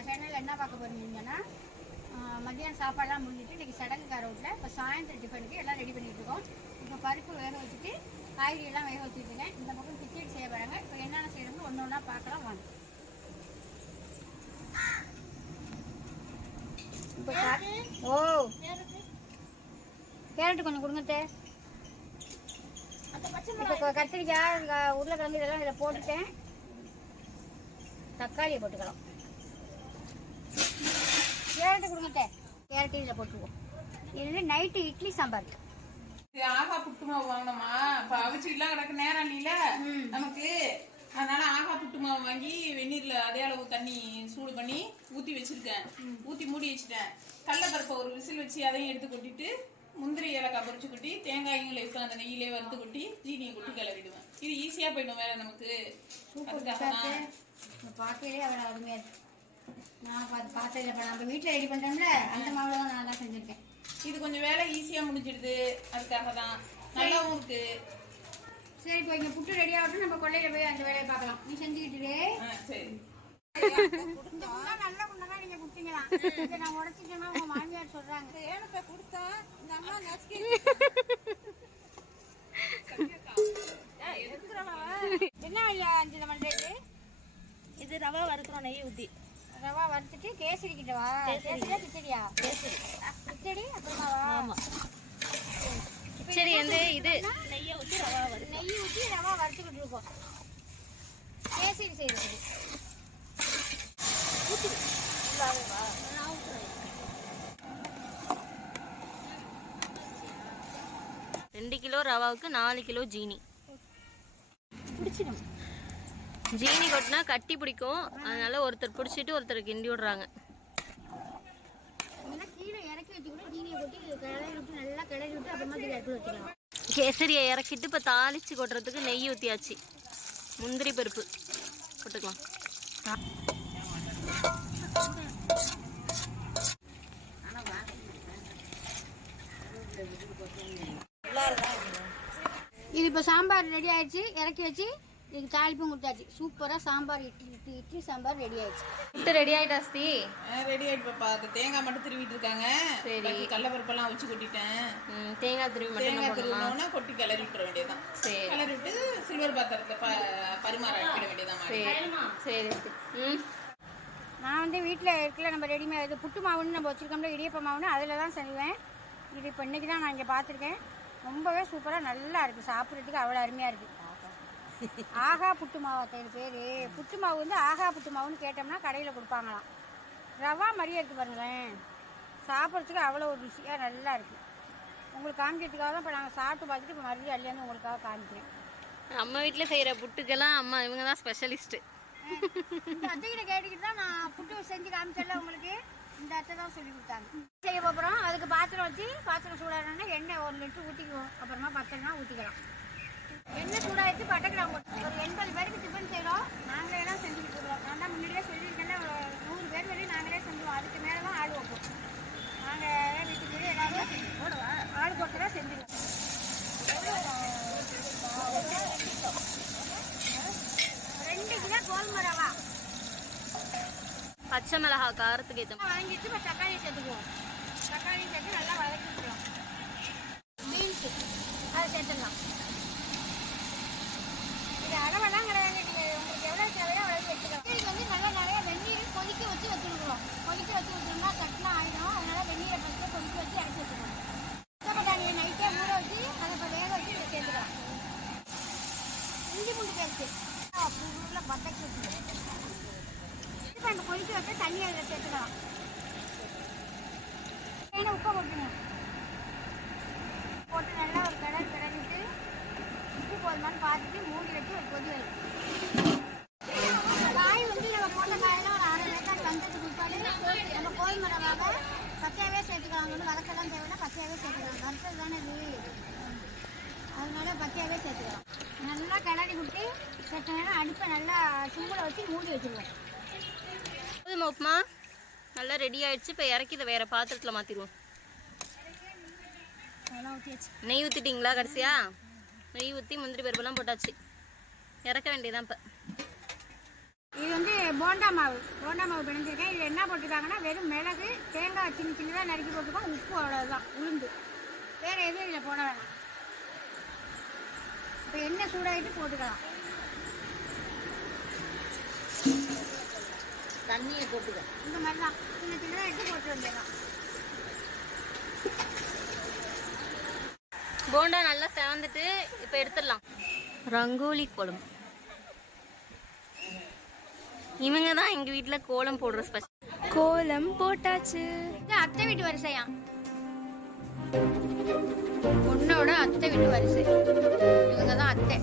சேனலில் என்ன பார்க்க போறீங்கன்னா ஆஹ் மத்தியானம் சாப்பாடுலாம் முடிஞ்சிட்டு இன்றைக்கி சடங்குக்கார வீட்டில் இப்போ சாயந்தரம் டிஃபனுக்கு எல்லாம் ரெடி பண்ணிட்டு இருக்கோம். இப்போ பருப்பு வேக வச்சுட்டு காய்கறி எல்லாம் வேக வச்சுருக்கேன். இந்த பக்கம் கிச்சடி செய்ய போகிறாங்க இப்போ என்னென்ன செய்யணும்னு ஒன்று ஒன்றா பார்க்கலாம் வாங்க. ஓ. கேரட் கொஞ்சம் கொடுங்க தே இப்போ கத்திரிக்காய் உருளைக்கிழங்கு இதெல்லாம் இதில் போட்டுட்டேன். தக்காளியை போட்டுக்கலாம். கேரட்டு கொடுங்க தே கேரட்டு இதில் போட்டுருவோம். இது நைட்டு இட்லி சாம்பார். ஆகா புட்டு மாவு வாங்கினோமா? இப்ப அவிச்சுலாம் கிடக்கு நேரம் இல்ல நமக்கு அதனால ஆகா புட்டு மாவு வாங்கி வெந்நீர்ல அதே அளவு தண்ணி சூடு பண்ணி ஊத்தி வச்சிருக்கேன். ஊத்தி மூடி வச்சுட்டேன். கடலப்பருப்பை ஒரு விசில் வச்சு அதையும் எடுத்து கொட்டிட்டு முந்திரி ஏலக்காய் பொரிச்சு கொட்டி தேங்காயும் லேசா அந்த நெய்யிலே வறுத்து கொட்டி ஜீனியை கொட்டி கிளறிடுவேன். இது ஈஸியா போயிடும் வேற நமக்கு. பார்க்கலே அவ்வளோ அருமையாக இருக்கு. நான் பார்த்ததில்ல. இப்போ நம்ம வீட்டில் ரெடி பண்ணுறோம்ல அந்த மாவில் தான் நான் தான் செஞ்சுருக்கேன். இது கொஞ்சம் வேலை ஈஸியா முடிஞ்சிடுது. அதுக்காக தான். நல்லாவும் இருக்கு. சரி இப்போ இங்கே புட்டு ரெடி ஆகட்டும். நம்ம கொள்ளையில போய் அந்த வேலையை பார்க்கலாம். நீ செஞ்சுக்கிட்டு ஆ, சரி. இந்த குண்டா நல்ல குண்டா நீங்க குடுத்தீங்களா? இதை நான் உடச்சிட்டேன்னா உங்க மாமியார் சொல்றாங்க. ஏனத்தை கொடுத்தா இந்த அம்மா நசுக்கி என்ன ஐயா அஞ்சு ரேட்டு இது ரவா வறுக்கிறோம் நெய் ஊற்றி ரவா வறுத்துட்டு கேசரி கிட்ட வா. கேசரியா கிச்சடியா? கேசரி. கிச்சடி அப்புறமாவா ஆமாம் சரி வந்து இது நெய்யை ஊற்றி ரவா வறு நெய் ஊற்றி ரவா வறுத்துக்கிட்டு இருக்கோம். கேசரி செய்யறது. ரெண்டு கிலோ ரவாவுக்கு நாலு கிலோ ஜீனி. பிடிச்சிடும். ஜீனி கொட்டினா கட்டி பிடிக்கும். அதனால ஒருத்தர் பிடிச்சிட்டு ஒருத்தர் கிண்டி விடுறாங்க. கேசரியை இறக்கிட்டு இப்போ தாளிச்சு கொட்டுறதுக்கு நெய் ஊற்றியாச்சு முந்திரி பருப்பு. போட்டுக்கலாம் இது இப்போ சாம்பார் ரெடி ஆயிடுச்சு. இறக்கி வச்சு இதுக்கு தாளிப்பும் கொடுத்தாச்சு. சூப்பராக சாம்பார் இட்லி இட்லி இட்லி சாம்பார் ரெடி ஆயிடுச்சு. புட்டு ரெடி ஆயிட்டாஸ்தி ரெடி ஆயிட்டு பாப்பா. அது தேங்காய் மட்டும் திருவிட்டு இருக்காங்க. சரி. கடலப்பருப்பெல்லாம் வச்சு கொட்டிட்டேன். ம், தேங்காய் துருவி மட்டும் தேங்காய் திருவினோன்னா கொட்டி கிளறி விட்டுற வேண்டியதான் சரி. கிளறி விட்டு சில்வர் பாத்திரத்துல பரிமாற வேண்டியதான். சரி. சரி ம். நான் வந்து வீட்டில் இருக்கல நம்ம ரெடிமே இது புட்டு மாவுன்னு நம்ம வச்சுருக்கோம்ல இடியப்ப மாவுன்னு அதில் தான் செய்வேன் இது இப்போ இன்றைக்கி தான் நான் இங்கே பார்த்துருக்கேன் ரொம்பவே சூப்பராக நல்லா இருக்குது சாப்பிட்றதுக்கு அவ்வளோ அருமையாக இருக்குது ஆகா புட்டு மாவு அத்தையோட பேர். புட்டு மாவு வந்து ஆகா புட்டு மாவுன்னு கேட்டோம்னா கடையில் கொடுப்பாங்களாம். ரவா மாதிரியே இருக்குது பாருங்களேன். சாப்பிட்றதுக்கு அவ்வளோ ஒரு ருசியாக நல்லா இருக்குது உங்களுக்கு காமிக்கிறதுக்காக தான் இப்போ நாங்கள் சாப்பிட்டு பார்த்துட்டு இப்போ மறுபடியும் அள்ளியாந்து உங்களுக்காக காமிக்கிறேன். நம்ம வீட்டில் செய்கிற புட்டுக்கெல்லாம் அம்மா இவங்க தான் ஸ்பெஷலிஸ்ட்டு அத்தைகிட்ட கேட்டுக்கிட்டு தான் நான் புட்டு செஞ்சு காமிச்சல உங்களுக்கு. இந்த அத்தை தான் சொல்லி கொடுத்தாங்க. செய்ய போகிறோம் அதுக்கு பாத்திரம் வச்சு பாத்திரம் சூடானா எண்ணெய் ஒரு லிட்டர் ஊற்றிக்குவோம் அப்புறமா பத்தலைனா ஊற்றிக்கலாம் எண்ணெய் பட்டக்கிராம் போட்டு ஒரு எண்பது பேருக்கு டிஃபன் செய்கிறோம் நாங்களே தான் செஞ்சுக்கிட்டு இருக்கிறோம். நான் தான் முன்னாடியே சொல்லியிருக்கேன்ல நூறு பேர் வரையும் நாங்களே செஞ்சுருவோம். அதுக்கு மேலே தான் ஆள் வைப்போம். நாங்கள் வீட்டுக்கு ஏதாவது ஆள் போட்டுதான் செஞ்சுருவோம். ரெண்டு கிலோ ரவா. பச்சை மிளகா காரத்துக்கு ஏற்ற வதங்கிட்டு இப்போ தக்காளி சேர்த்துக்குவோம். தக்காளி சேர்த்து நல்லா வதக்கிக்கலாம் பீன்ஸு அதை சேர்த்துடலாம் இது அளவெல்லாம் கிடையாது நீங்கள் உங்களுக்கு எவ்வளோ தேவையோ அவ்வளோ சேர்த்துக்கலாம் இதுக்கு வந்து நல்லா நிறைய வெந்நீர் கொதிக்க வச்சு வச்சுருக்குறோம். கொதிக்க வச்சு வச்சுருந்தா கட்டினா ஆயிடும். அதனால வெந்நீரை ஃபஸ்ட்டு கொதிக்க வச்சு இறக்கி வச்சுக்கணும் பட்டாணியை நைட்டே ஊற வச்சு அதை இப்போ வேக வச்சு இதை சேர்த்துக்கலாம் இஞ்சி பூண்டு பேஸ்ட்டு ஃபுல்லாக பத்தக்கி வச்சுக்கலாம் இப்போ அந்த கொதிக்க வச்சு தண்ணி அதில் சேர்த்துக்கலாம் ஏன்னா உப்பை போட்டுருங்க போட்டு நல்லா ஒரு கடல் கிளறிட்டு உப்பு போதுமான்னு பார்த்துட்டு மூடி வச்சு ஒரு கொதி வைக்கும் காய் வந்து நம்ம போட்ட காயெல்லாம் ஒரு அரை வேக்காடு வந்ததுக்கு பிற்பாடு நம்ம கோதுமை ரவாவை சேர்த்துக்கலாம் ஒன்றும் வதக்கலாம் தேவைன்னா பச்சையாகவே சேர்த்துக்கலாம். வறுத்தது தானே இது? அதனால பச்சையாகவே சேர்த்துக்கலாம். நல்லா கிளறி விட்டு நேரம் அடுப்பை நல்லா சிம்பிளை வச்சு மூடி வச்சுருவோம். கோதுமை உப்புமா? நல்லா ரெடி ஆயிடுச்சு. இப்போ இறக்கி இதை வேற பாத்திரத்தில் மாற்றிடுவோம் நெய் ஊற்றிட்டீங்களா கடைசியா? நெய் ஊற்றி முந்திரி பருப்பெல்லாம் போட்டாச்சு. இறக்க வேண்டியதான் இப்போ. போண்டா மாவு போண்டா மாவு பிணைஞ்சிருக்கேன். இதில் என்ன போட்டிருக்காங்கன்னா வெறும் மிளகு தேங்காய் சின்ன சின்னதாக நறுக்கி போட்டுருக்கோம். உப்பு அவ்வளோதான் உளுந்து. வேறு எதுவும் இதில் போட வேணாம். இப்போ எண்ணெய் சூடாகிட்டு போட்டுக்கலாம். தண்ணியை போட்டுக்க. இந்த மாதிரி தான் சின்ன சின்னதாக எடுத்து போட்டு வந்துடலாம். போண்டா நல்லா செவந்துட்டு இப்போ எடுத்துடலாம். ரங்கோலி குழம்பு. இவங்க தான் எங்க வீட்ல கோலம் போடுற ஸ்பெஷல் கோலம் போட்டாச்சு. அத்தை வீட்டு வரிசையா? பொண்ணோட அத்தை வீட்டு வரிசை. இவங்க தான் அத்தை.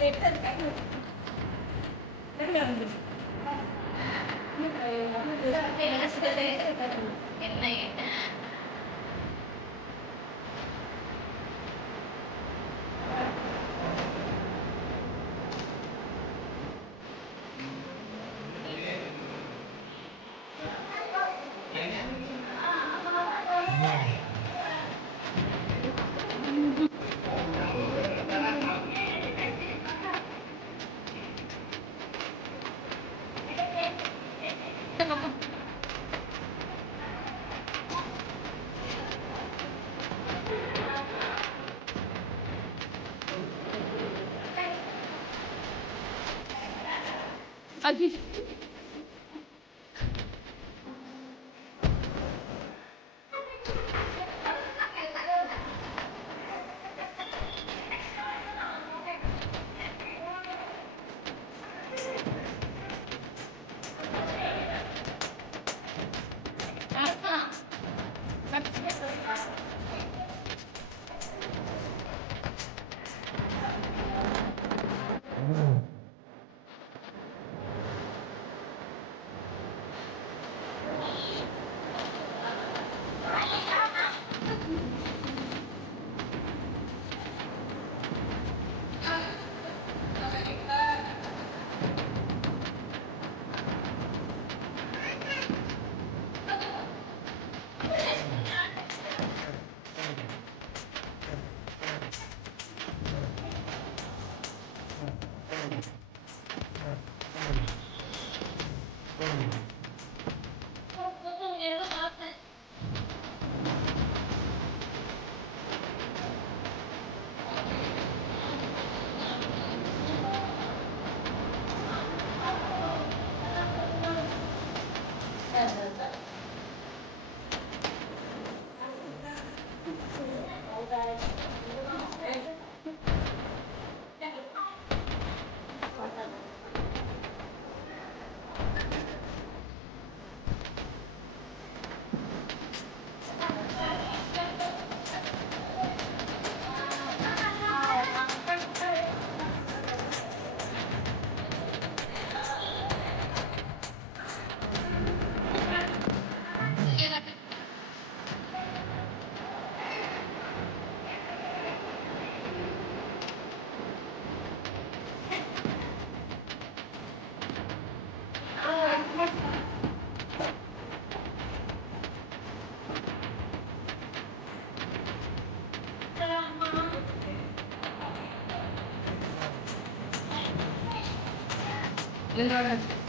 هيبقى தன தந்தனனா தன தந்தனனா